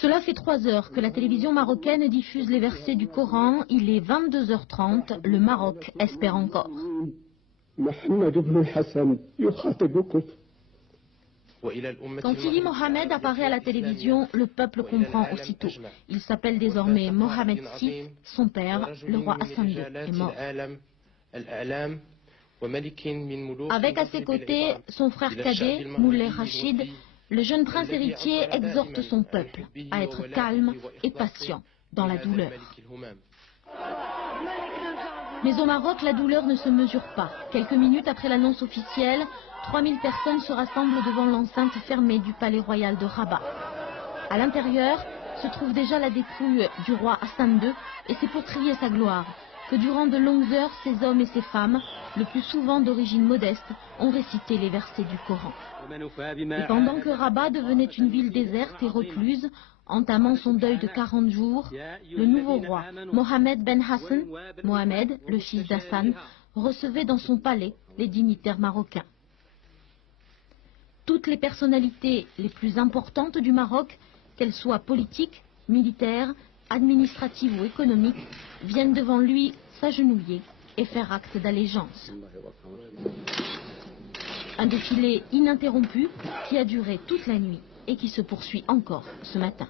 Cela fait 3 heures que la télévision marocaine diffuse les versets du Coran. Il est 22h30. Le Maroc espère encore. Quand Sidi Mohamed apparaît à la télévision, le peuple comprend aussitôt. Il s'appelle désormais Mohamed VI. Son père, le roi Hassan II, est mort. Avec à ses côtés son frère cadet, Moulay Rachid, le jeune prince héritier exhorte son peuple à être calme et patient dans la douleur. Mais au Maroc, la douleur ne se mesure pas. Quelques minutes après l'annonce officielle, 3000 personnes se rassemblent devant l'enceinte fermée du palais royal de Rabat. À l'intérieur se trouve déjà la dépouille du roi Hassan II, et c'est pour crier sa gloire que durant de longues heures, ces hommes et ces femmes, le plus souvent d'origine modeste, ont récité les versets du Coran. Et pendant que Rabat devenait une ville déserte et recluse, entamant son deuil de 40 jours, le nouveau roi, Mohamed Ben Hassan, Mohamed, le fils d'Hassan, recevait dans son palais les dignitaires marocains. Toutes les personnalités les plus importantes du Maroc, qu'elles soient politiques, militaires, administratives ou économiques, viennent devant lui s'agenouiller et faire acte d'allégeance. Un défilé ininterrompu qui a duré toute la nuit et qui se poursuit encore ce matin.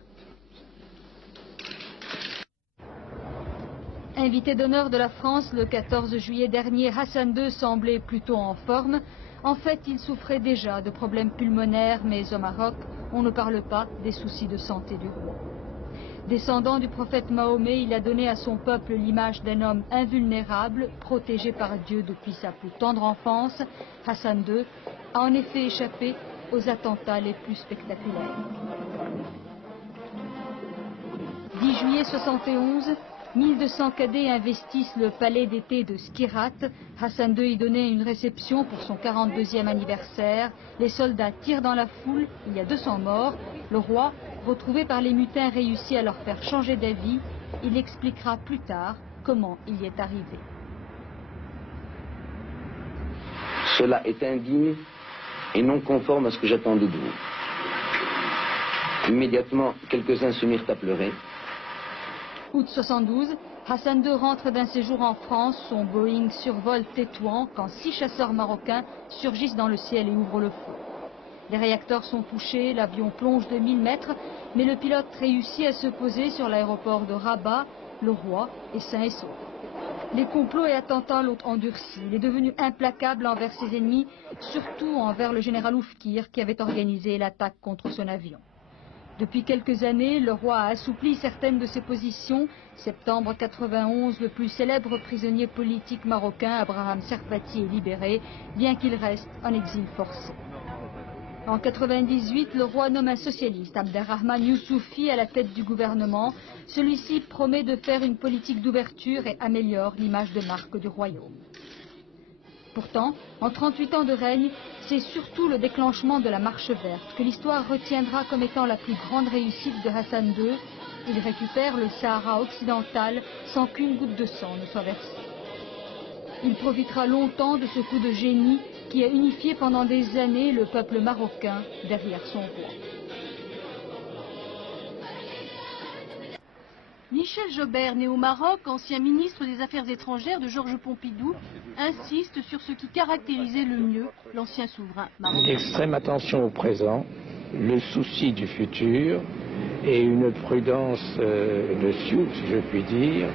Invité d'honneur de la France le 14 juillet dernier, Hassan II semblait plutôt en forme. En fait, il souffrait déjà de problèmes pulmonaires, mais au Maroc, on ne parle pas des soucis de santé du roi. Descendant du prophète Mahomet, il a donné à son peuple l'image d'un homme invulnérable, protégé par Dieu depuis sa plus tendre enfance. Hassan II a en effet échappé aux attentats les plus spectaculaires. 10 juillet 71, 1200 cadets investissent le palais d'été de Skirat. Hassan II y donnait une réception pour son 42e anniversaire. Les soldats tirent dans la foule, il y a 200 morts. Le roi, retrouvé par les mutins, réussit à leur faire changer d'avis. Il expliquera plus tard comment il y est arrivé. Cela est indigne et non conforme à ce que j'attendais de vous. Immédiatement, quelques-uns se mirent à pleurer. Août 72, Hassan II rentre d'un séjour en France. Son Boeing survole Tétouan quand 6 chasseurs marocains surgissent dans le ciel et ouvrent le feu. Les réacteurs sont touchés, l'avion plonge de 1000 mètres, mais le pilote réussit à se poser sur l'aéroport de Rabat. Le roi est sain et sauf. Les complots et attentats l'ont endurci. Il est devenu implacable envers ses ennemis, surtout envers le général Oufkir qui avait organisé l'attaque contre son avion. Depuis quelques années, le roi a assoupli certaines de ses positions. Septembre 91, le plus célèbre prisonnier politique marocain, Abraham Serfati, est libéré, bien qu'il reste en exil forcé. En 98, le roi nomme un socialiste, Abderrahman Youssoufi, à la tête du gouvernement. Celui-ci promet de faire une politique d'ouverture et améliore l'image de marque du royaume. Pourtant, en 38 ans de règne, c'est surtout le déclenchement de la Marche verte que l'histoire retiendra comme étant la plus grande réussite de Hassan II. Il récupère le Sahara occidental sans qu'une goutte de sang ne soit versée. Il profitera longtemps de ce coup de génie qui a unifié pendant des années le peuple marocain derrière son roi. Michel Jobert, né au Maroc, ancien ministre des Affaires étrangères de Georges Pompidou, insiste sur ce qui caractérisait le mieux l'ancien souverain marocain. L'extrême attention au présent, le souci du futur et une prudence de sioux, si je puis dire.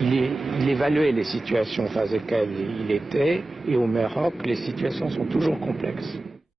Il évaluait les situations face auxquelles il était, et au Maroc, les situations sont toujours complexes.